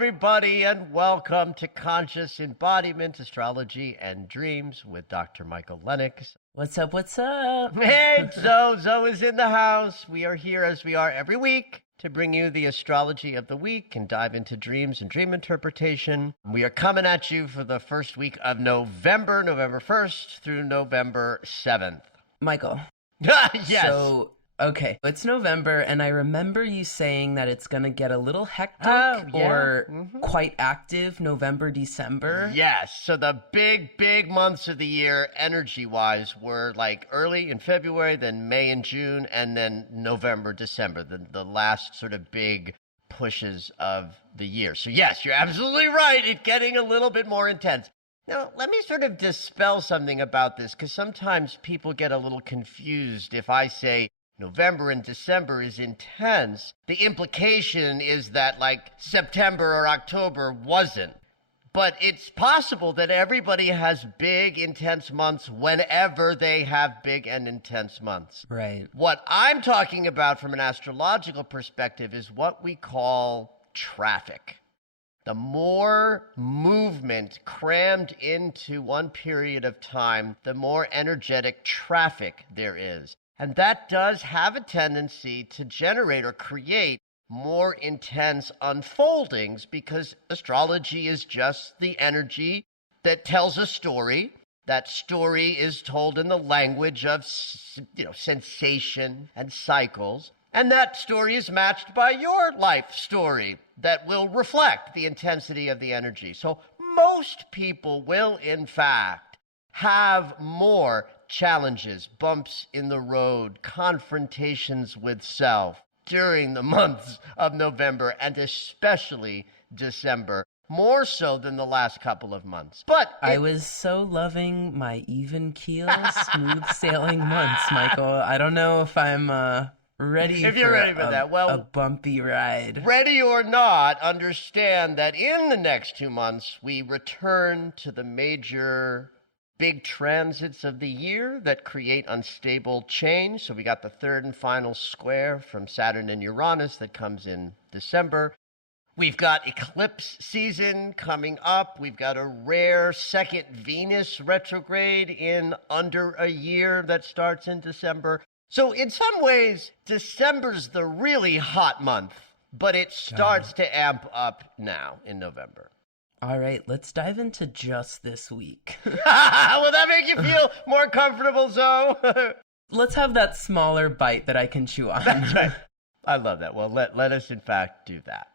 everybody, and welcome to Conscious Embodiment, Astrology, and Dreams with Dr. Michael Lennox. What's up, what's up? Hey, Zoe is in the house. We are here as we are every week to bring you the astrology of the week and dive into dreams and dream interpretation. We are coming at you for the first week of November 1st through November 7th. Michael. Yes. So, okay, it's November, and I remember you saying that it's going to get a little hectic or quite active November, December. Yes. So the big months of the year, energy-wise, were like early in February, then May and June, and then November, December, the last sort of big pushes of the year. So yes, you're absolutely right. It's getting a little bit more intense. Now, let me sort of dispel something about this, because sometimes people get a little confused if I say November and December is intense. The implication is that like September or October wasn't. But it's possible that everybody has big, intense months whenever they have big and intense months. Right. What I'm talking about from an astrological perspective is what we call traffic. The more movement crammed into one period of time, the more energetic traffic there is. And that does have a tendency to generate or create more intense unfoldings, because astrology is just the energy that tells a story. That story is told in the language of, sensation and cycles. And that story is matched by your life story that will reflect the intensity of the energy. So most people will, in fact, have more challenges, bumps in the road, confrontations with self during the months of November and especially December, more so than the last couple of months. But I was so loving my even keel, smooth sailing months, Michael. I don't know if I'm ready if you're ready for that. Well, a bumpy ride. Ready or not, understand that in the next 2 months, we return to the major big transits of the year that create unstable change. So we got the third and final square from Saturn and Uranus that comes in December. We've got eclipse season coming up. We've got a rare second Venus retrograde in under a year that starts in December. So in some ways, December's the really hot month, but it starts to amp up now in November. All right, let's dive into just this week. Will that make you feel more comfortable, Zoe? Let's have that smaller bite that I can chew on. That's right. I love that. Well, let us, in fact, do that.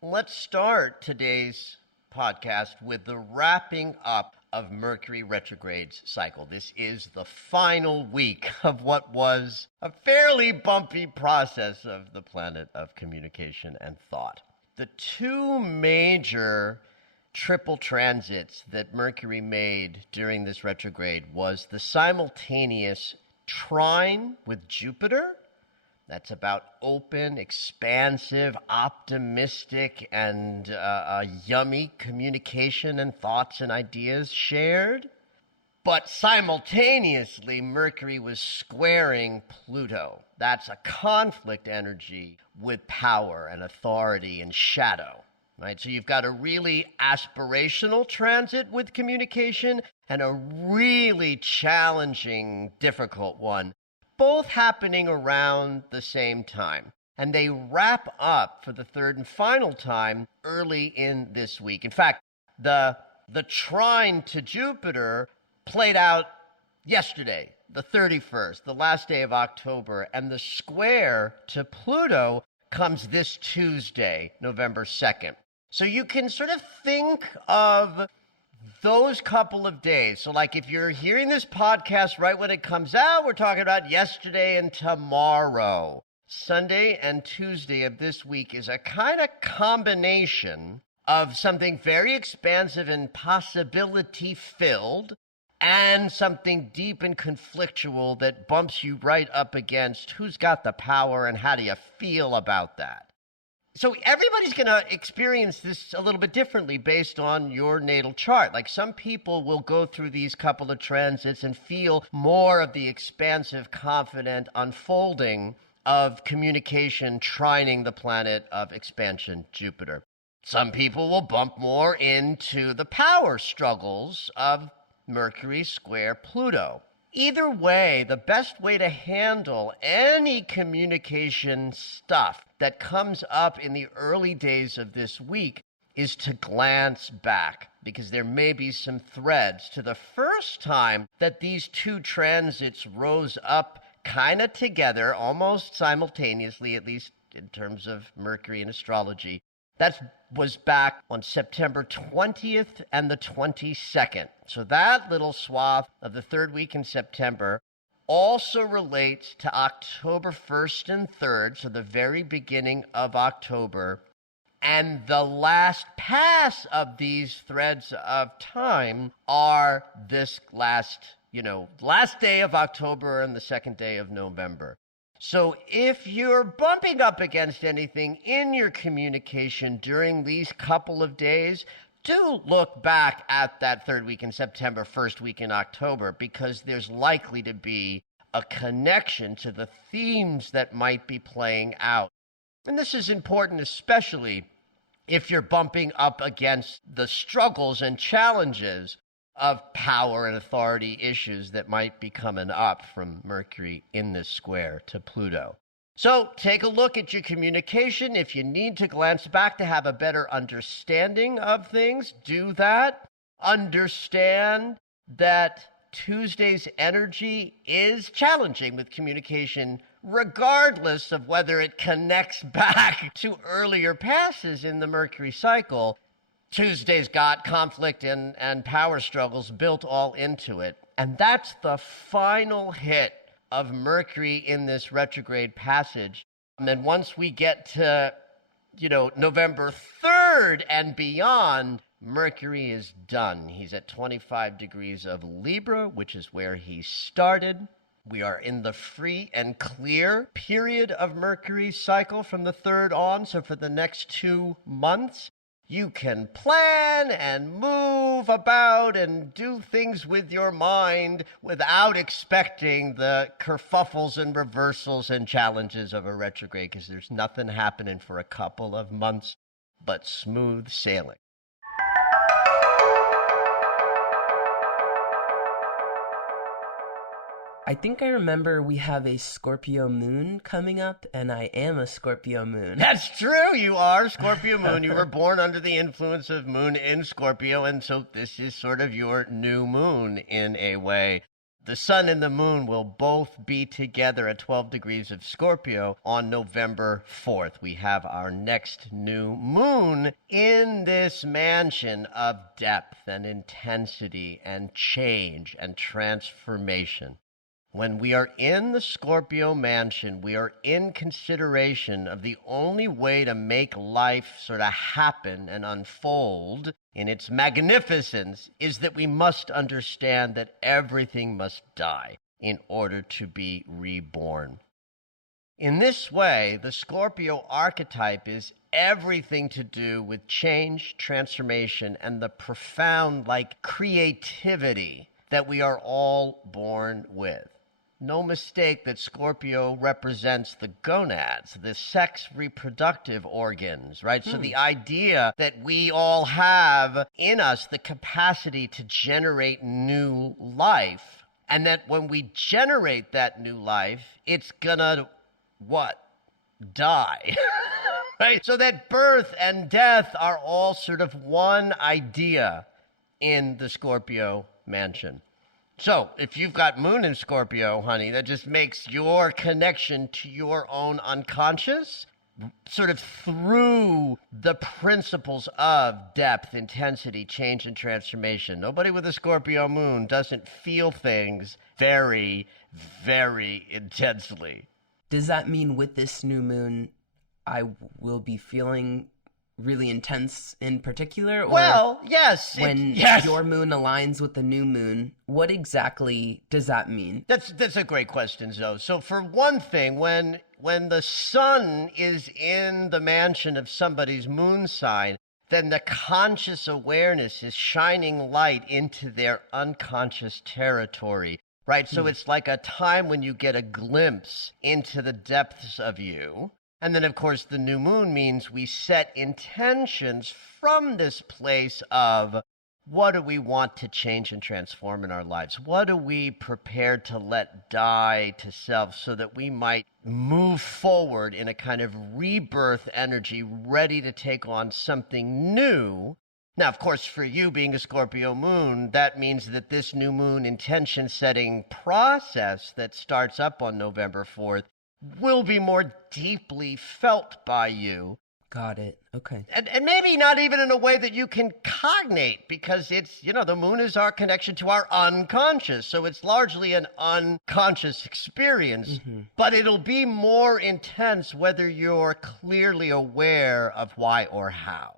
Let's start today's podcast with the wrapping up of Mercury retrograde's cycle. This is the final week of what was a fairly bumpy process of the planet of communication and thought. The two major triple transits that Mercury made during this retrograde was the simultaneous trine with Jupiter. That's about open, expansive, optimistic, and yummy communication and thoughts and ideas shared. But simultaneously, Mercury was squaring Pluto. That's a conflict energy with power and authority and shadow, right? So you've got a really aspirational transit with communication and a really challenging, difficult one, both happening around the same time. And they wrap up for the third and final time early in this week. In fact, the trine to Jupiter played out yesterday, the 31st, the last day of October, and the square to Pluto comes this Tuesday, November 2nd. So you can sort of think of those couple of days. So like if you're hearing this podcast right when it comes out, we're talking about yesterday and tomorrow. Sunday and Tuesday of this week is a kind of combination of something very expansive and possibility-filled and something deep and conflictual that bumps you right up against who's got the power and how do you feel about that. So everybody's going to experience this a little bit differently based on your natal chart. Like some people will go through these couple of transits and feel more of the expansive, confident unfolding of communication trining the planet of expansion, Jupiter. Some people will bump more into the power struggles of Mercury square Pluto. Either way, the best way to handle any communication stuff that comes up in the early days of this week is to glance back, because there may be some threads to the first time that these two transits rose up kind of together, almost simultaneously, at least in terms of Mercury and astrology. That was back on September 20th and the 22nd. So that little swath of the third week in September also relates to October 1st and 3rd, so the very beginning of October. And the last pass of these threads of time are this last day of October and the second day of November. So if you're bumping up against anything in your communication during these couple of days, do look back at that third week in September, first week in October, because there's likely to be a connection to the themes that might be playing out. And this is important, especially if you're bumping up against the struggles and challenges of power and authority issues that might be coming up from Mercury in this square to Pluto. So take a look at your communication. If you need to glance back to have a better understanding of things, do that. Understand that Tuesday's energy is challenging with communication, regardless of whether it connects back to earlier passes in the Mercury cycle. Tuesday's got conflict and power struggles built all into it. And that's the final hit of Mercury in this retrograde passage. And then once we get to, November 3rd and beyond, Mercury is done. He's at 25 degrees of Libra, which is where he started. We are in the free and clear period of Mercury's cycle from the 3rd on. So for the next 2 months, you can plan and move about and do things with your mind without expecting the kerfuffles and reversals and challenges of a retrograde, because there's nothing happening for a couple of months but smooth sailing. I think I remember we have a Scorpio Moon coming up, and I am a Scorpio Moon. That's true. You are Scorpio Moon. You were born under the influence of Moon in Scorpio, and so this is sort of your new moon in a way. The sun and the moon will both be together at 12 degrees of Scorpio on November 4th. We have our next new moon in this mansion of depth and intensity and change and transformation. When we are in the Scorpio Mansion, we are in consideration of the only way to make life sort of happen and unfold in its magnificence is that we must understand that everything must die in order to be reborn. In this way, the Scorpio archetype is everything to do with change, transformation, and the profound, creativity that we are all born with. No mistake that Scorpio represents the gonads, the sex reproductive organs, right? So the idea that we all have in us the capacity to generate new life, and that when we generate that new life, it's gonna, die. Right? So that birth and death are all sort of one idea in the Scorpio Mansion. So, if you've got Moon in Scorpio, honey, that just makes your connection to your own unconscious sort of through the principles of depth, intensity, change, and transformation. Nobody with a Scorpio Moon doesn't feel things very, very intensely. Does that mean with this new moon, I will be feeling really intense in particular? Or well, yes. When your moon aligns with the new moon, what exactly does that mean? That's a great question, Zoe. So for one thing, when the sun is in the mansion of somebody's moon sign, then the conscious awareness is shining light into their unconscious territory. right? So it's like a time when you get a glimpse into the depths of you. And then, of course, the new moon means we set intentions from this place of what do we want to change and transform in our lives? What are we prepared to let die to self so that we might move forward in a kind of rebirth energy, ready to take on something new? Now, of course, for you being a Scorpio moon, that means that this new moon intention setting process that starts up on November 4th will be more deeply felt by you. Got it. Okay. And maybe not even in a way that you can cognate, because it's, the moon is our connection to our unconscious. So it's largely an unconscious experience, but it'll be more intense whether you're clearly aware of why or how.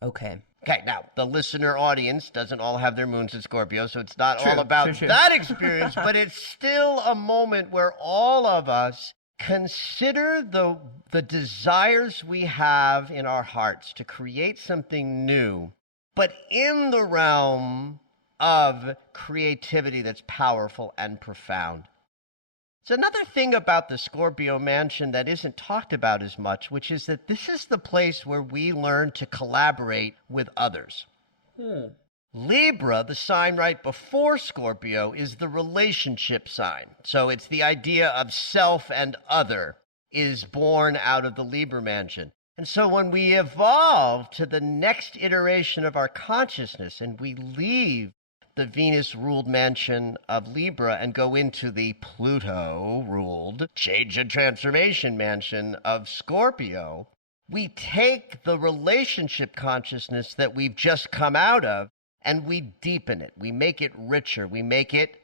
Okay. Okay, now, the listener audience doesn't all have their moons in Scorpio, so it's not all about that experience, but it's still a moment where all of us consider the desires we have in our hearts to create something new, but in the realm of creativity that's powerful and profound. It's another thing about the Scorpio Mansion that isn't talked about as much, which is that this is the place where we learn to collaborate with others. Libra, the sign right before Scorpio, is the relationship sign. So it's the idea of self and other is born out of the Libra Mansion. And so when we evolve to the next iteration of our consciousness and we leave the Venus-ruled mansion of Libra and go into the Pluto-ruled change and transformation mansion of Scorpio, we take the relationship consciousness that we've just come out of and we deepen it. We make it richer. We make it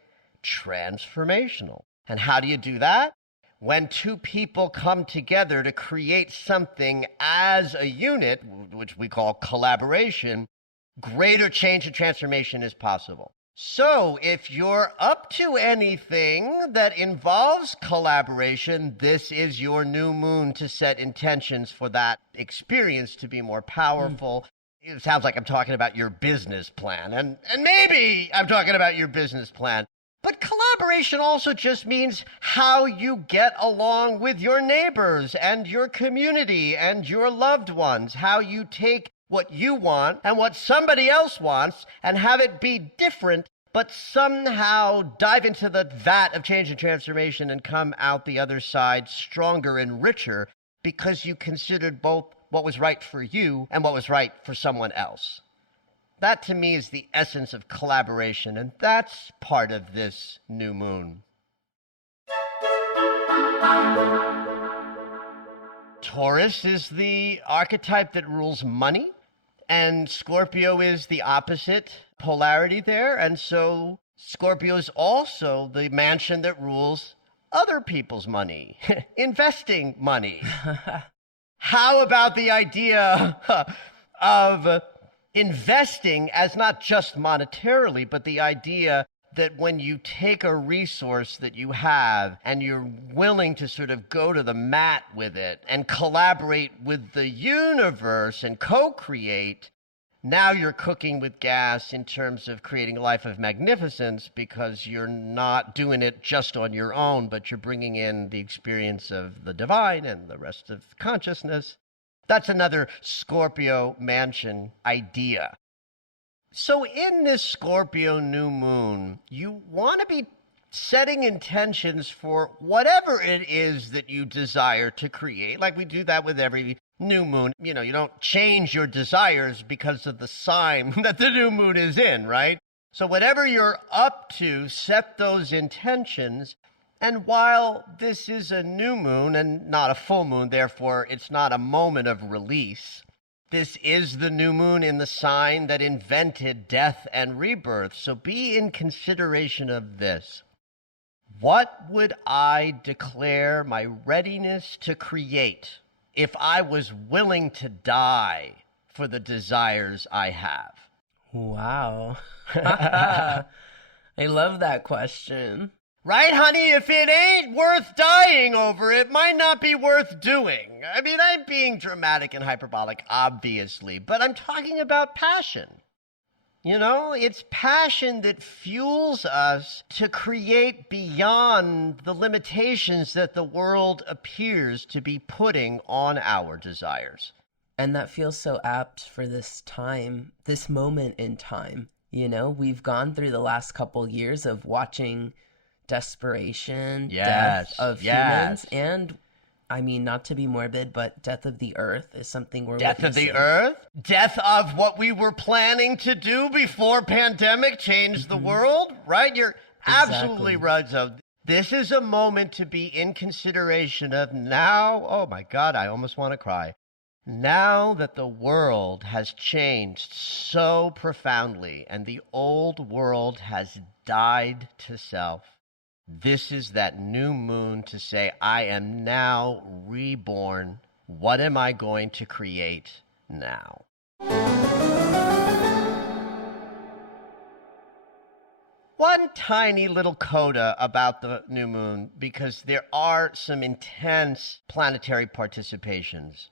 transformational. And how do you do that? When two people come together to create something as a unit, which we call collaboration, greater change and transformation is possible. So if you're up to anything that involves collaboration, this is your new moon to set intentions for that experience to be more powerful. It sounds like I'm talking about your business plan, and maybe I'm talking about your business plan. But collaboration also just means how you get along with your neighbors and your community and your loved ones, how you take what you want and what somebody else wants and have it be different, but somehow dive into the vat of change and transformation and come out the other side stronger and richer because you considered both what was right for you and what was right for someone else. That to me is the essence of collaboration, and that's part of this new moon. Taurus is the archetype that rules money, and Scorpio is the opposite polarity there, and so Scorpio is also the mansion that rules other people's money, investing money. How about the idea of investing as not just monetarily, but the idea that when you take a resource that you have and you're willing to sort of go to the mat with it and collaborate with the universe and co-create, now you're cooking with gas in terms of creating a life of magnificence because you're not doing it just on your own, but you're bringing in the experience of the divine and the rest of consciousness. That's another Scorpio Mansion idea. So in this Scorpio new moon, you want to be setting intentions for whatever it is that you desire to create. Like we do that with every new moon. You don't change your desires because of the sign that the new moon is in, right? So whatever you're up to, set those intentions. And while this is a new moon and not a full moon, therefore it's not a moment of release, this is the new moon in the sign that invented death and rebirth. So be in consideration of this. What would I declare my readiness to create if I was willing to die for the desires I have? Wow. I love that question. Right, honey? If it ain't worth dying over, it might not be worth doing. I mean, I'm being dramatic and hyperbolic, obviously, but I'm talking about passion. You know, it's passion that fuels us to create beyond the limitations that the world appears to be putting on our desires. And that feels so apt for this time, this moment in time. You know, we've gone through the last couple years of watching desperation, death of humans, and I mean, not to be morbid, but death of the earth is something we're Death witnessing. of the earth? Death of what we were planning to do before pandemic changed the world, right? You're absolutely right. So this is a moment to be in consideration of now. Oh my God, I almost want to cry. Now that the world has changed so profoundly and the old world has died to self, this is that new moon to say, I am now reborn. What am I going to create now? One tiny little coda about the new moon, because there are some intense planetary participations.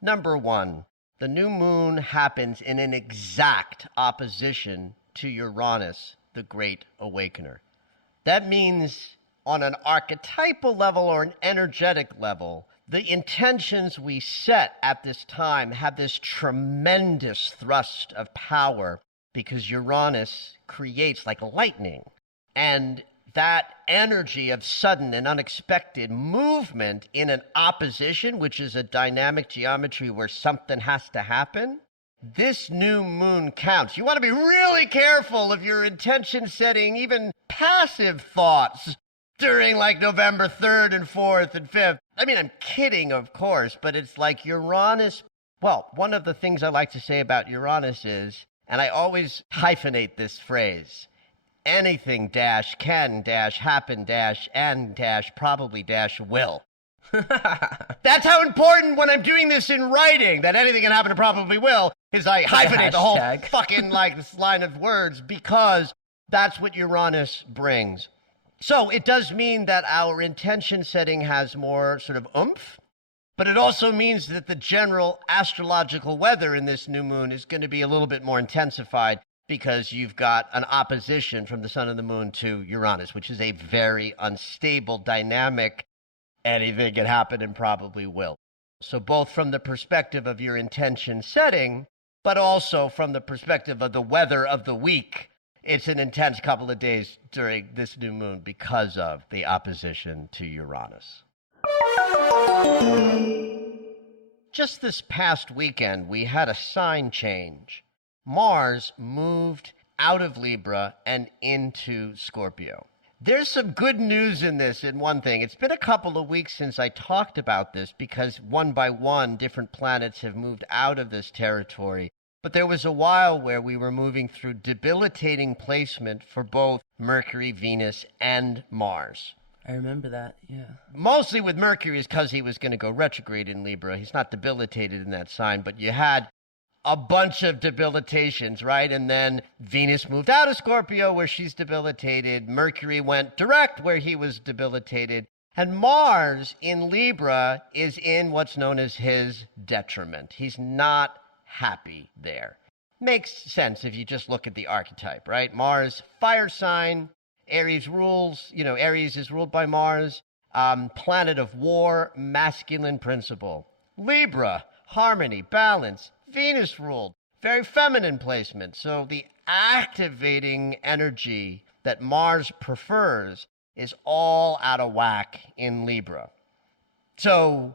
Number one, the new moon happens in an exact opposition to Uranus, the Great Awakener. That means on an archetypal level or an energetic level, the intentions we set at this time have this tremendous thrust of power because Uranus creates like lightning. And that energy of sudden and unexpected movement in an opposition, which is a dynamic geometry where something has to happen, this new moon counts. You want to be really careful of your intention setting, even passive thoughts during like November 3rd and 4th and 5th. I mean, I'm kidding, of course, but it's like Uranus. Well, one of the things I like to say about Uranus is, and I always hyphenate this phrase, anything dash can dash happen dash and dash probably dash will. That's how important when I'm doing this in writing, that anything can happen and probably will, is I hyphenate the whole fucking like this line of words because that's what Uranus brings. So it does mean that our intention setting has more sort of oomph, but it also means that the general astrological weather in this new moon is going to be a little bit more intensified because you've got an opposition from the sun and the moon to Uranus, which is a very unstable dynamic. Anything can happen and probably will. So both from the perspective of your intention setting, but also from the perspective of the weather of the week, it's an intense couple of days during this new moon because of the opposition to Uranus. Just this past weekend, we had a sign change. Mars moved out of Libra and into Scorpio. There's some good news in this in one thing. It's been a couple of weeks since I talked about this because one by one, different planets have moved out of this territory. But there was a while where we were moving through debilitating placement for both Mercury, Venus, and Mars. I remember that, yeah. Mostly with Mercury is because he was going to go retrograde in Libra. He's not debilitated in that sign, but you had a bunch of debilitations, right? And then Venus moved out of Scorpio where she's debilitated. Mercury went direct where he was debilitated. And Mars in Libra is in what's known as his detriment. He's not happy there. Makes sense if you just look at the archetype, right? Mars, fire sign. Aries rules, Aries is ruled by Mars. Planet of war, masculine principle. Libra, harmony, balance. Venus ruled, very feminine placement. So the activating energy that Mars prefers is all out of whack in Libra. So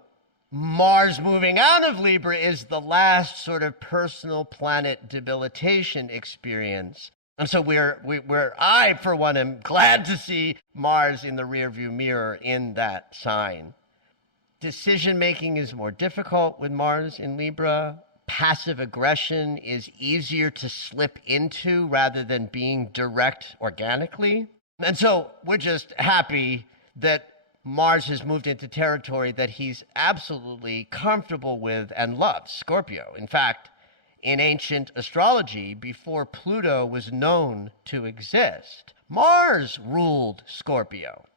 Mars moving out of Libra is the last sort of personal planet debilitation experience. And so I, for one, am glad to see Mars in the rearview mirror in that sign. Decision-making is more difficult with Mars in Libra. Passive aggression is easier to slip into rather than being direct organically. And so we're just happy that Mars has moved into territory that he's absolutely comfortable with and loves, Scorpio. In fact, in ancient astrology, before Pluto was known to exist, Mars ruled Scorpio.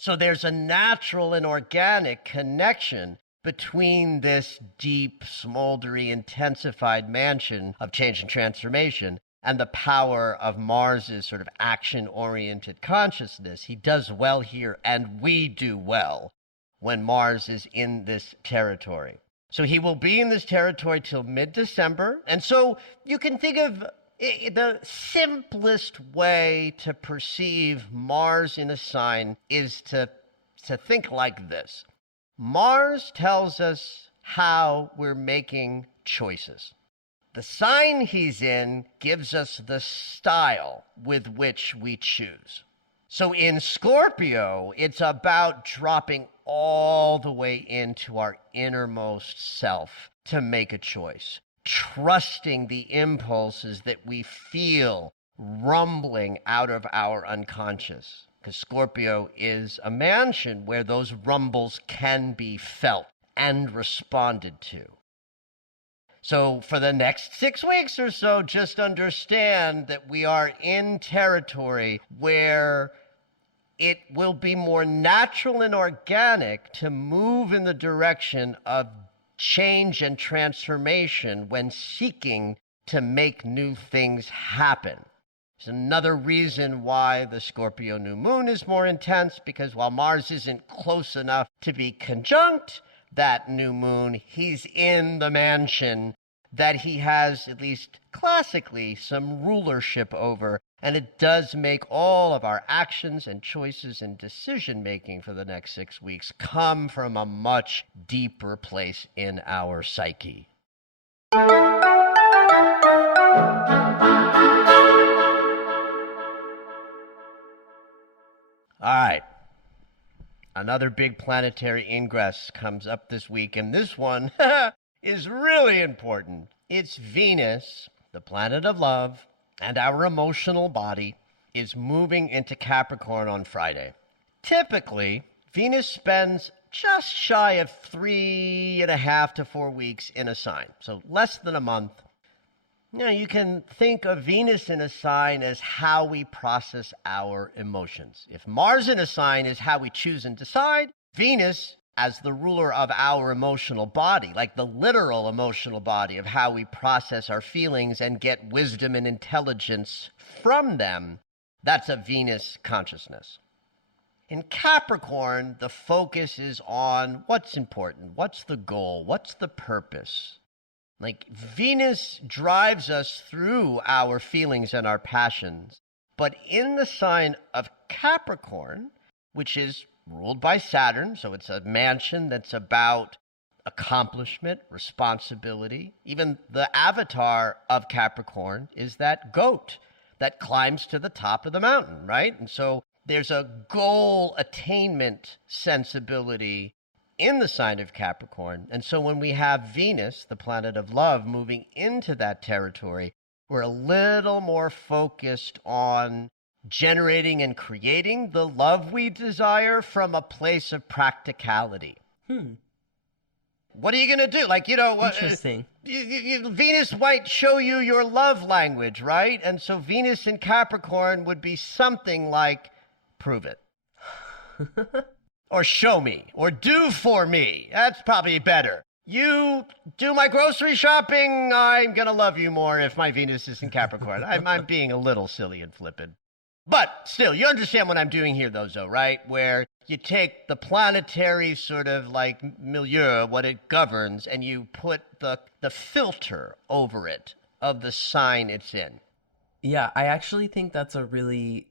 So there's a natural and organic connection between this deep, smoldery, intensified mansion of change and transformation and the power of Mars's sort of action-oriented consciousness. He does well here, and we do well when Mars is in this territory. So he will be in this territory till mid-December. And so you can think of the simplest way to perceive Mars in a sign is to think like this. Mars tells us how we're making choices. The sign he's in gives us the style with which we choose. So in Scorpio, it's about dropping all the way into our innermost self to make a choice, trusting the impulses that we feel rumbling out of our unconscious. Because Scorpio is a mansion where those rumbles can be felt and responded to. So for the next 6 weeks or so, just understand that we are in territory where it will be more natural and organic to move in the direction of change and transformation when seeking to make new things happen. It's another reason why the Scorpio New Moon is more intense, because while Mars isn't close enough to be conjunct that new moon, he's in the mansion that he has, at least classically, some rulership over. And it does make all of our actions and choices and decision-making for the next 6 weeks come from a much deeper place in our psyche. All right. Another big planetary ingress comes up this week, and this one is really important. It's Venus, the planet of love, and our emotional body is moving into Capricorn on Friday. Typically, Venus spends just shy of 3.5 to 4 weeks in a sign, so less than a month. You can think of Venus in a sign as how we process our emotions. If Mars in a sign is how we choose and decide, Venus as the ruler of our emotional body, like the literal emotional body of how we process our feelings and get wisdom and intelligence from them, that's a Venus consciousness. In Capricorn, the focus is on what's important, what's the goal, what's the purpose. Like, Venus drives us through our feelings and our passions. But in the sign of Capricorn, which is ruled by Saturn, so it's a mansion that's about accomplishment, responsibility. Even the avatar of Capricorn is that goat that climbs to the top of the mountain, right? And so there's a goal attainment sensibility in the sign of Capricorn. And so when we have Venus, the planet of love, moving into that territory, we're a little more focused on generating and creating the love we desire from a place of practicality. What are you going to do? Interesting. Venus might show you your love language, right? And so Venus in Capricorn would be something like, prove it. Or show me, or do for me. That's probably better. You do my grocery shopping, I'm going to love you more if my Venus is in Capricorn. I'm being a little silly and flippant. But still, you understand what I'm doing here, though, right? Where you take the planetary sort of like milieu, what it governs, and you put the filter over it of the sign it's in. Yeah, I actually think that's a really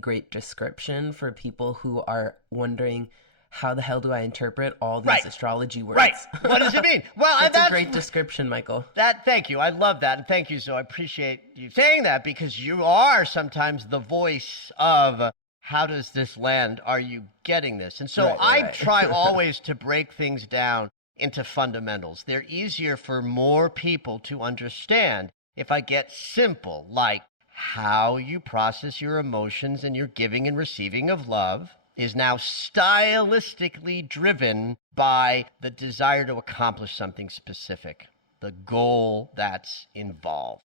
great description for people who are wondering, how the hell do I interpret all these astrology words? Right. What does it mean? Well, that's a great description, Michael. Thank you. I love that. And thank you. So I appreciate you saying that, because you are sometimes the voice of how does this land? Are you getting this? And so I try always to break things down into fundamentals. They're easier for more people to understand if I get simple, like how you process your emotions and your giving and receiving of love is now stylistically driven by the desire to accomplish something specific, the goal that's involved.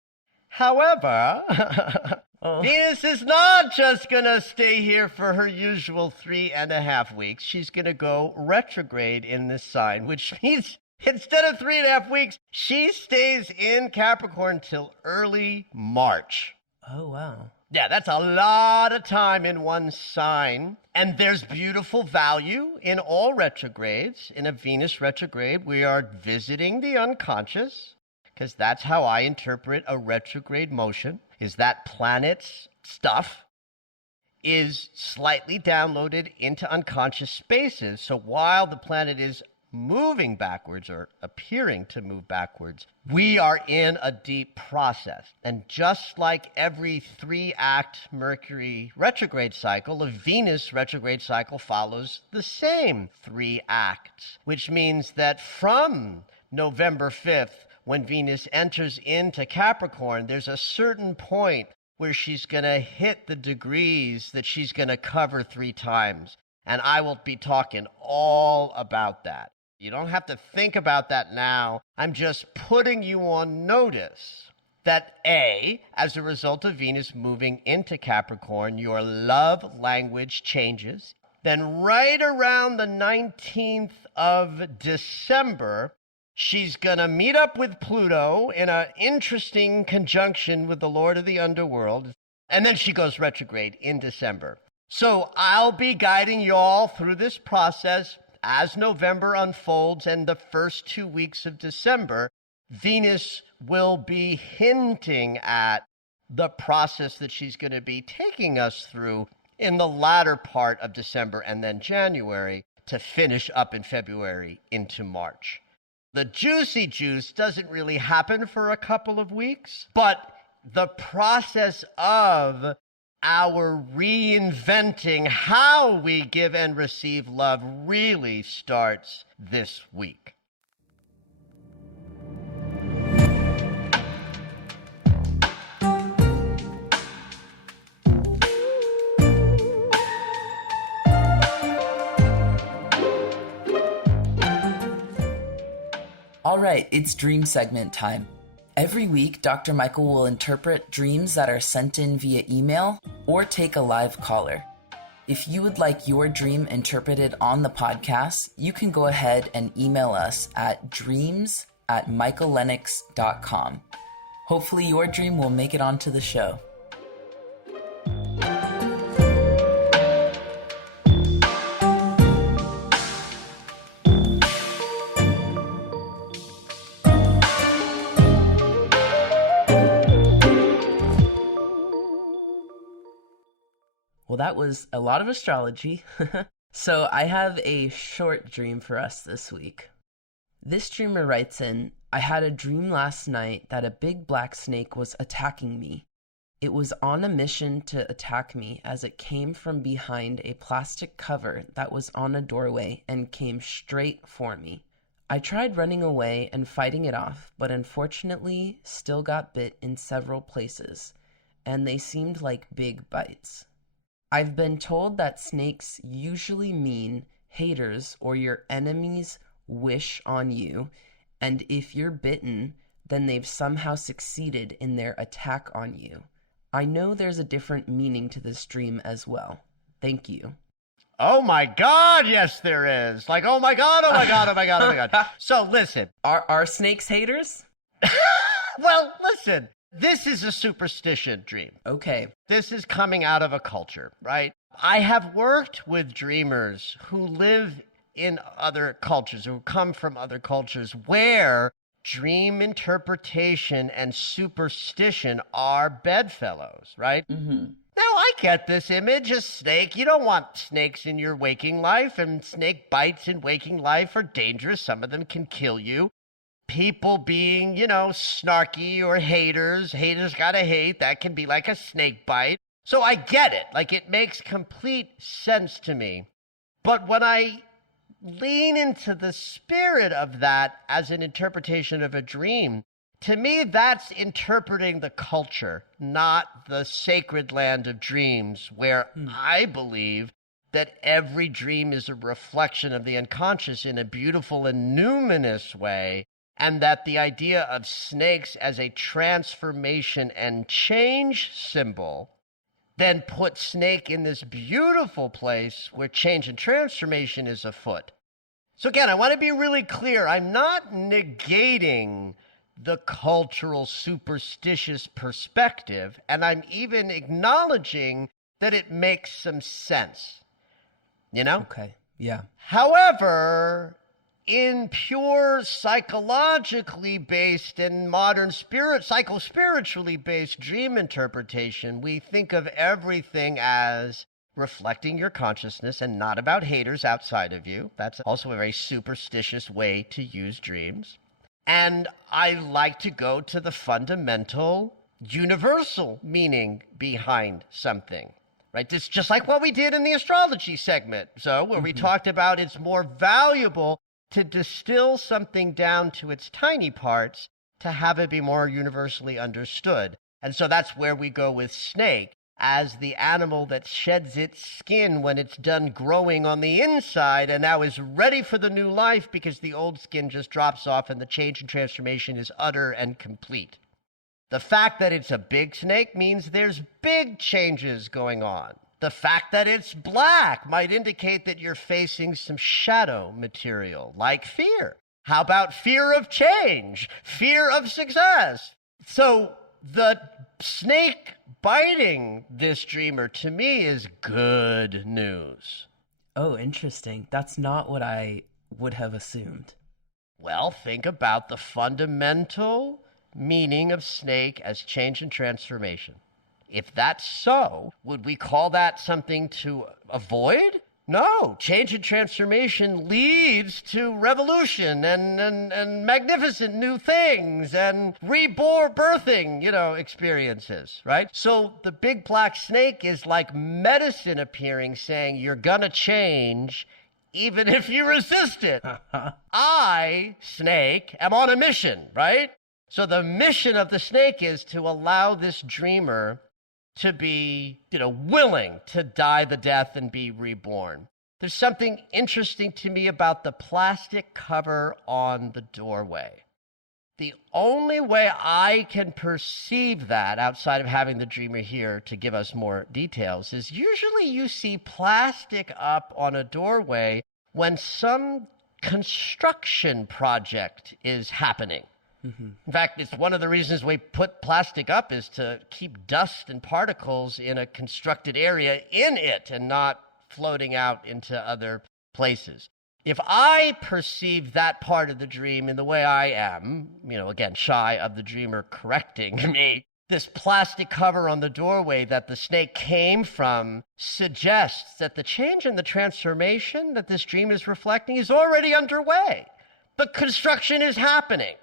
However, Venus is not just going to stay here for her usual 3.5 weeks. She's going to go retrograde in this sign, which means Instead of 3.5 weeks, she stays in Capricorn till early March. Oh, wow. Yeah, that's a lot of time in one sign. And there's beautiful value in all retrogrades. In a Venus retrograde, we are visiting the unconscious, because that's how I interpret a retrograde motion, is that planet's stuff is slightly downloaded into unconscious spaces. So while the planet is moving backwards or appearing to move backwards, we are in a deep process. And just like every 3-act Mercury retrograde cycle, a Venus retrograde cycle follows the same 3 acts, which means that from November 5th, when Venus enters into Capricorn, there's a certain point where she's going to hit the degrees that she's going to cover 3 times. And I will be talking all about that. You don't have to think about that now. I'm just putting you on notice that A, as a result of Venus moving into Capricorn, your love language changes. Then right around the 19th of December, she's going to meet up with Pluto in an interesting conjunction with the Lord of the Underworld. And then she goes retrograde in December. So I'll be guiding you all through this process as November unfolds and the first 2 weeks of December. Venus will be hinting at the process that she's going to be taking us through in the latter part of December and then January to finish up in February into March. The juicy juice doesn't really happen for a couple of weeks, but the process of our reinventing how we give and receive love really starts this week. All right, it's dream segment time. Every week, Dr. Michael will interpret dreams that are sent in via email or take a live caller. If you would like your dream interpreted on the podcast, you can go ahead and email us at dreams@michaellennox.com. Hopefully your dream will make it onto the show. Well, that was a lot of astrology. So I have a short dream for us this week. This dreamer writes in, I had a dream last night that a big black snake was attacking me. It was on a mission to attack me as it came from behind a plastic cover that was on a doorway and came straight for me. I tried running away and fighting it off, but unfortunately still got bit in several places, and they seemed like big bites. I've been told that snakes usually mean haters or your enemies' wish on you, and if you're bitten, then they've somehow succeeded in their attack on you. I know there's a different meaning to this dream as well. Thank you. Oh my God, yes there is. Like, oh my God, oh my God, oh my God, oh my God. So listen. Are snakes haters? Well, listen. This is a superstition dream. Okay. This is coming out of a culture, right? I have worked with dreamers who live in other cultures, who come from other cultures, where dream interpretation and superstition are bedfellows, right? Mm-hmm. Now, I get this image, a snake. You don't want snakes in your waking life, and snake bites in waking life are dangerous. Some of them can kill you. People being, snarky or haters. Haters gotta hate. That can be like a snake bite. So I get it. Like, it makes complete sense to me. But when I lean into the spirit of that as an interpretation of a dream, to me, that's interpreting the culture, not the sacred land of dreams, where I believe that every dream is a reflection of the unconscious in a beautiful and numinous way. And that the idea of snakes as a transformation and change symbol then puts snake in this beautiful place where change and transformation is afoot. So again, I want to be really clear. I'm not negating the cultural superstitious perspective, and I'm even acknowledging that it makes some sense. You know? Okay, yeah. However, in pure psychologically based and modern psycho-spiritually based dream interpretation, we think of everything as reflecting your consciousness and not about haters outside of you. That's also a very superstitious way to use dreams. And I like to go to the fundamental, universal meaning behind something, right? It's just like what we did in the astrology segment, where we talked about it's more valuable to distill something down to its tiny parts to have it be more universally understood. And so that's where we go with snake as the animal that sheds its skin when it's done growing on the inside and now is ready for the new life because the old skin just drops off and the change and transformation is utter and complete. The fact that it's a big snake means there's big changes going on. The fact that it's black might indicate that you're facing some shadow material, like fear. How about fear of change, fear of success? So the snake biting this dreamer, to me, is good news. Oh, interesting. That's not what I would have assumed. Well, think about the fundamental meaning of snake as change and transformation. If that's so, would we call that something to avoid? No. Change and transformation leads to revolution and magnificent new things and birthing, experiences, right? So the big black snake is like medicine appearing, saying you're gonna change even if you resist it. I, snake, am on a mission, right? So the mission of the snake is to allow this dreamer to be, willing to die the death and be reborn. There's something interesting to me about the plastic cover on the doorway. The only way I can perceive that, outside of having the dreamer here to give us more details, is usually you see plastic up on a doorway when some construction project is happening. In fact, it's one of the reasons we put plastic up is to keep dust and particles in a constructed area in it and not floating out into other places. If I perceive that part of the dream in the way I am, again, shy of the dreamer correcting me, this plastic cover on the doorway that the snake came from suggests that the change and the transformation that this dream is reflecting is already underway. The construction is happening.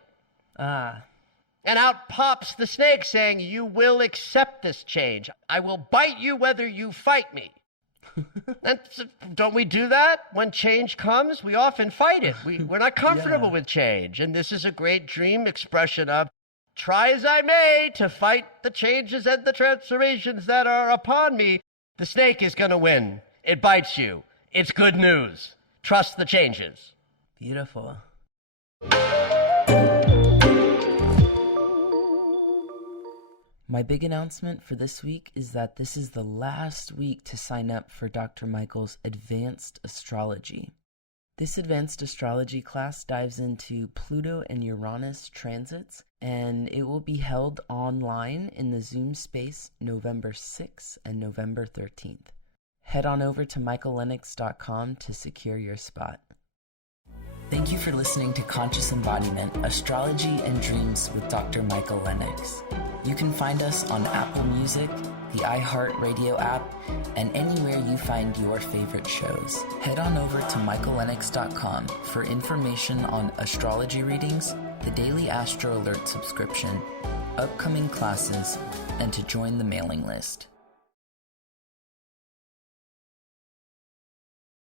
And out pops the snake saying, you will accept this change. I will bite you whether you fight me. Don't we do that when change comes? We often fight it. We're not comfortable with change. And this is a great dream expression of, try as I may to fight the changes and the transformations that are upon me, the snake is going to win. It bites you. It's good news. Trust the changes. Beautiful. My big announcement for this week is that this is the last week to sign up for Dr. Michael's Advanced Astrology. This Advanced Astrology class dives into Pluto and Uranus transits, and it will be held online in the Zoom space November 6th and November 13th. Head on over to michaellennox.com to secure your spot. Thank you for listening to Conscious Embodiment, Astrology and Dreams with Dr. Michael Lennox. You can find us on Apple Music, the iHeartRadio app, and anywhere you find your favorite shows. Head on over to michaellennox.com for information on astrology readings, the Daily Astro Alert subscription, upcoming classes, and to join the mailing list.